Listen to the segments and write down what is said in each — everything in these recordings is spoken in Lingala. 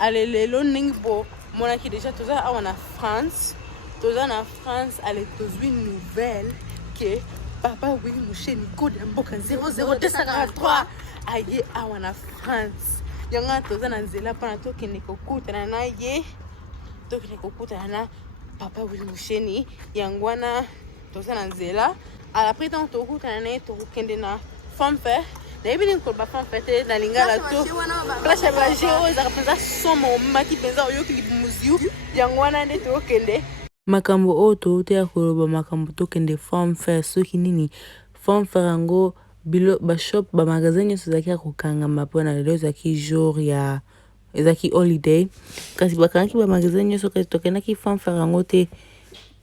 Allez, le learning bo mon qui déjà tout ça en France. Tout ça en France, allez tous une nouvelle que papa oui mouché Nico de Mboka 00243 aye en France. Yanga tout ça dans zela pendant to que Nico kuta na ye to que Nico kuta na papa oui mouché ni yangwana tout ça dans zela. À la prétendance to kuta na to kende na femme fait David ko ba fan fete na lingala to place ba jeo za kapenza somo mati penza oyo kilimuziu yangwana nde to kende makambo oto te akoloba makambo to kende form fair soki nini form fair yango bilo ba shop ba magasin nyonso zaki akokanga mapona lelo zaki jour ya ezaki holiday kasi bakangi ba magasin nyonso kasi tokendaki form fair yango te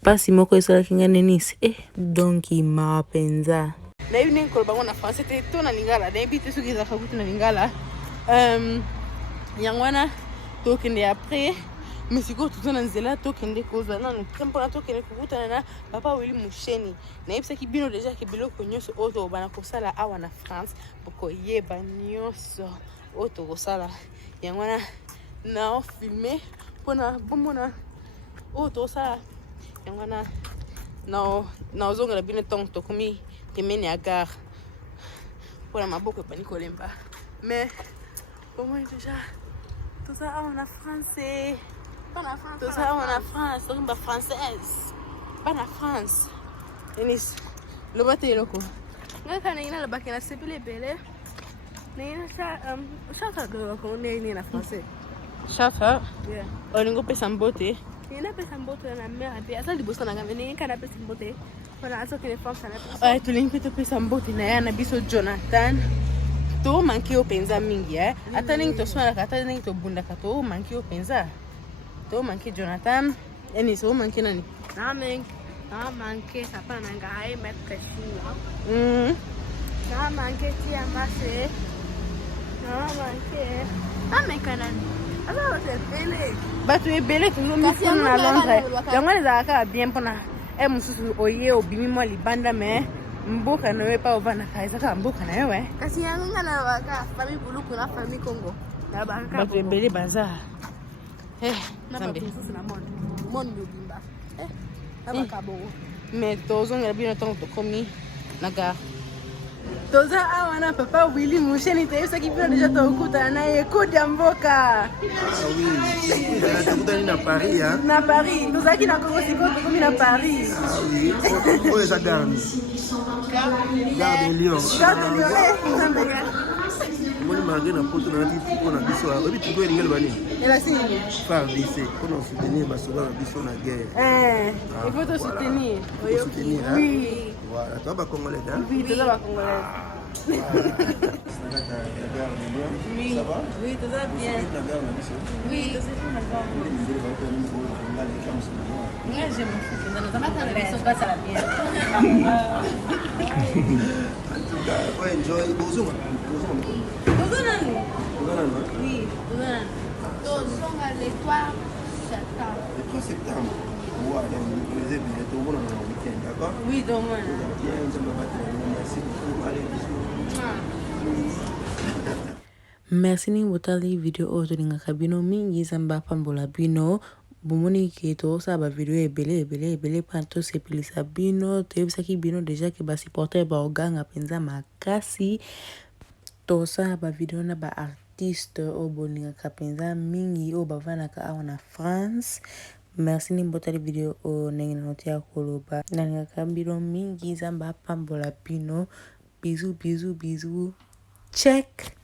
pasi moko esalaki ngane nisi donc ma penza na evening ko bango na France c'était to na lingala na ebite soki za kabutu na lingala yangwana to kende après mais siko tout na nzela to kende koza na tempo na to kende kubuta na papa wili musheni na ebisa ki bino déjà ke biloko nyonso oto bana kosala awa na France poko yeba nyonso oto kosala yangwana na filmer pona bomona oto sala yangwana na ozonga la bino tong to komi temene à gare pour la maboko pas Nicolemba mais au moins déjà tout ça on a français tout ça on a France donc pas française pas la France Enis le bateau loko ngaka na ina la bakena sepele bele na ina sa chata do ko ne ni na français chata yeah olingo pesa mbote ina pesa mbote na mère pe asa liboso na ngame ni kana pesa mbote voilà ça que les femmes ça n'a tu l'invite pesa mbote na yana biso Jonathan to manki o penza mingi ata ningi to swana kata ningi to bunda kato manki o penza to manki Jonathan eni so manki nani na manki sapa na ngai met pression na manki ti amase na manki kanani alors c'est belé batu e belé tout le monde na Londres yango les aka bien pona mususu oye obimi mo libanda me mboka na we pa ovana kaisa ka mboka na yewe kasi yanga na waka famille buluku na famille Congo na banka ba bele baza na ba mususu na mon yobimba na bakabo mais tozonga bino tonto komi na gare toza awana papa Willy musheni tayesa kipio déjà tokuta na ye kodi ya mboka oui tokuta na Paris na Paris tozaki na Congo siko tokomi na Paris oui oyo za gare de Lyon moni mange na poto na tifu ko na biso obi tuko ngel bani ela singi par lycée pour nous soutenir basoba na biso na guerre il faut te soutenir oui voilà toi ba congolais oui toi ba congolais oui ça va oui tout va bien oui tout c'est la gare moi j'aime beaucoup dans notre matin les sont pas ça bien ouais enjoy bonjour oui, les 3 septembre. Le 3 septembre. Ouais, donc vous les avez tout le monde en week-end, d'accord? Oui, demain. Merci ni botali video oto ninga kabino mingi zamba pambola bino bomoni ke to sa ba video ebele panto sepelisa bino to yebisaki bino déjà ke ba supporter ba oganga penza makasi to sa ba video na ba artiste o boninga kapenza mingi o bavana ka awa na France. Merci ni botali video o nengi na notia koloba nanga kabino mingi zamba pambola bino bisous check.